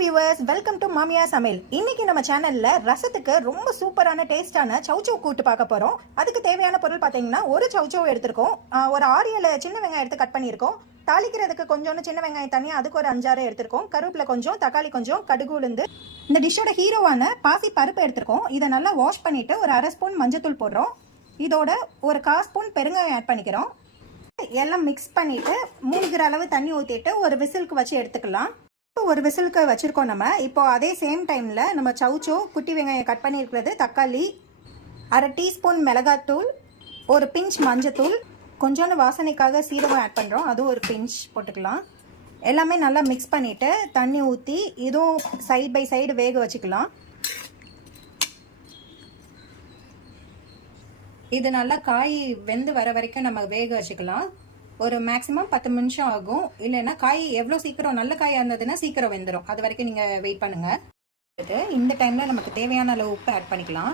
Viewers, welcome to மாமியா சமையல். இன்னைக்கு நம்ம சேனல்ல ரசத்துக்கு ரொம்ப சூப்பரான டேஸ்டான சௌச்சௌ கூட்டு பார்க்க போறோம். அதுக்கு தேவையான பொருள் பார்த்தீங்கன்னா ஒரு சௌச்சௌ எடுத்திருக்கோம், ஒரு 6-7 சின்ன வெங்காயம் எடுத்து கட் பண்ணியிருக்கோம். தாளிக்கிறதுக்கு கொஞ்சோண்டு சின்ன வெங்காயம் தனியாக அதுக்கு ஒரு 5-6 எடுத்திருக்கோம். கருவேப்பிலை கொஞ்சம், தக்காளி கொஞ்சம், கடுகு உளுந்து. இந்த டிஷ்ஷோட ஹீரோவான பாசி பருப்பு எடுத்திருக்கோம். இதை நல்லா வாஷ் பண்ணிட்டு ஒரு 1/2 ஸ்பூன் மஞ்சத்தூள் போடுறோம். இதோட ஒரு 1/4 ஸ்பூன் பெருங்காயம் ஆட் பண்ணிக்கிறோம். எல்லாம் மிக்ஸ் பண்ணிட்டு 3 அளவு தண்ணி ஊற்றிட்டு ஒரு விசிலுக்கு வச்சு எடுத்துக்கலாம். ஒரு விசிலுக்கு வச்சுருக்கோம் நம்ம. இப்போ அதே சேம் டைமில் நம்ம சௌச்சோ, குட்டி வெங்காயம் கட் பண்ணியிருக்கிறது, தக்காளி, 1/2 டீஸ்பூன் மிளகாத்தூள், ஒரு பிஞ்ச் மஞ்சத்தூள், கொஞ்சோண்டு வாசனைக்காக சீரகம் ஆட் பண்ணுறோம், அதுவும் ஒரு பிஞ்ச் போட்டுக்கலாம். எல்லாமே நல்லா மிக்ஸ் பண்ணிவிட்டு தண்ணி ஊற்றி இதுவும் சைட் பை சைடு வேக வச்சுக்கலாம். இது நல்லா காய் வெந்து வர வரைக்கும் நம்ம வேக வச்சுக்கலாம். ஒரு மேக்ஸிமம் 10 நிமிஷம் ஆகும். இல்லைன்னா காய் எவ்வளோ சீக்கிரம் நல்ல காயாக இருந்ததுன்னா சீக்கிரம் வெந்துடும். அது வரைக்கும் நீங்கள் வெயிட் பண்ணுங்கள். இந்த டைமில் நமக்கு தேவையான அளவு உப்பு ஆட் பண்ணிக்கலாம்.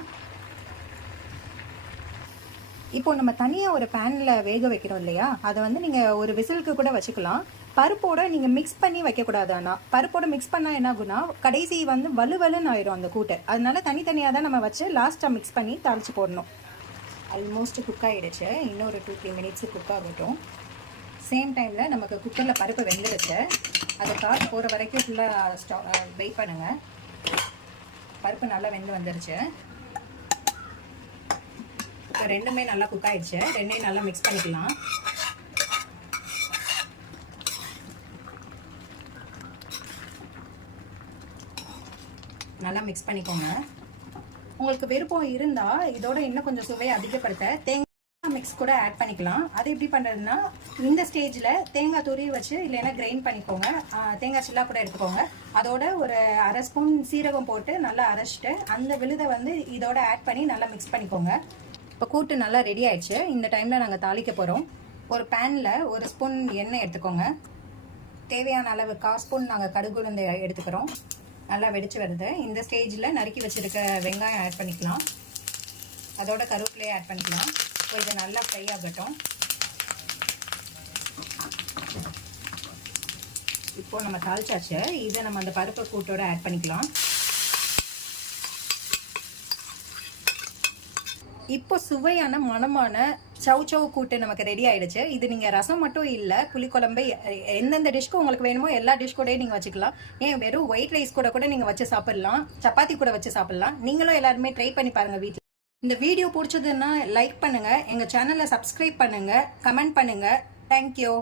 இப்போ நம்ம தனியாக ஒரு பேனில் வேக வைக்கிறோம் இல்லையா, அதை வந்து நீங்கள் ஒரு விசிலுக்கு கூட வச்சுக்கலாம். பருப்போட நீங்கள் மிக்ஸ் பண்ணி வைக்கக்கூடாது. ஆனால் பருப்போட மிக்ஸ் பண்ணால் என்ன ஆகுனா கடைசி வந்து வலுவலுன்னு ஆயிடும் அந்த கூட்டு. அதனால தனித்தனியாக தான் நம்ம வச்சு லாஸ்ட்டாக மிக்ஸ் பண்ணி தாளித்து போடணும். ஆல்மோஸ்ட் குக் ஆகிடுச்சு. இன்னொரு 2-3 மினிட்ஸு குக் ஆகட்டும். சேம் டைமில் நமக்கு குக்கரில் பருப்பு வெந்துடுச்சு. அதை காற்று போகிற வரைக்கும் ஃபுல்லாக வெயிட் பண்ணுங்கள். பருப்பு நல்லா வெந்து வந்துடுச்சு. இப்போ ரெண்டுமே நல்லா குக் ஆகிடுச்சு. ரெண்டையும் நல்லா மிக்ஸ் பண்ணிக்கலாம். நல்லா மிக்ஸ் பண்ணிக்கோங்க. உங்களுக்கு விருப்பம் இருந்தால் இதோட இன்னும் கொஞ்சம் சுவையை அதிகப்படுத்த தேங்காய் மிக்ஸ் கூட ஆட் பண்ணிக்கலாம். அது எப்படி பண்ணுறதுன்னா, இந்த ஸ்டேஜில் தேங்காய் துருவி வச்சு இல்லைன்னா கிரைண்ட் பண்ணிக்கோங்க. தேங்காய் சில்லா கூட எடுத்துக்கோங்க. அதோட ஒரு 1/2 ஸ்பூன் சீரகம் போட்டு நல்லா அரைச்சிட்டு அந்த விழுதை வந்து இதோட ஆட் பண்ணி நல்லா மிக்ஸ் பண்ணிக்கோங்க. இப்போ கூட்டு நல்லா ரெடி ஆயிடுச்சு. இந்த டைமில் நாங்கள் தாளிக்க போகிறோம். ஒரு பேனில் 1 ஸ்பூன் எண்ணெய் எடுத்துக்கோங்க. தேவையான அளவு 1/4 ஸ்பூன் நாங்கள் கடுகு உளுந்து எடுத்துக்கிறோம். நல்லா வெடிச்சு வருது. இந்த ஸ்டேஜில் நறுக்கி வச்சுருக்க வெங்காயம் ஆட் பண்ணிக்கலாம். அதோட கருவேப்பிலையை ஆட் பண்ணிக்கலாம். இது நல்லா ஃப்ரை ஆகட்டும். இப்போ நம்ம தாளிச்சாச்சு. இதை நம்ம அந்த பருப்பு கூட்டோட ஆட் பண்ணிக்கலாம். இப்போ சுவையான மணமான சௌச்சௌ கூட்டு நமக்கு ரெடி ஆயிடுச்சு. இது நீங்கள் ரசம் மட்டும் இல்லை, புளிக்குழம்பு எந்தெந்த டிஷ்க்கு உங்களுக்கு வேணுமோ எல்லா டிஷ் கூடயும் நீங்கள் வச்சுக்கலாம். ஏன் வெறும் ஒயிட் ரைஸ் கூட நீங்கள் வச்சு சாப்பிடலாம், சப்பாத்தி கூட வச்சு சாப்பிடலாம். நீங்களும் எல்லாருமே ட்ரை பண்ணி பாருங்கள் வீட்டில். இந்த வீடியோ பிடிச்சதுன்னா லைக் பண்ணுங்கள், எங்கள் சேனலை சப்ஸ்கிரைப் பண்ணுங்கள், கமெண்ட் பண்ணுங்கள். தேங்க்யூ.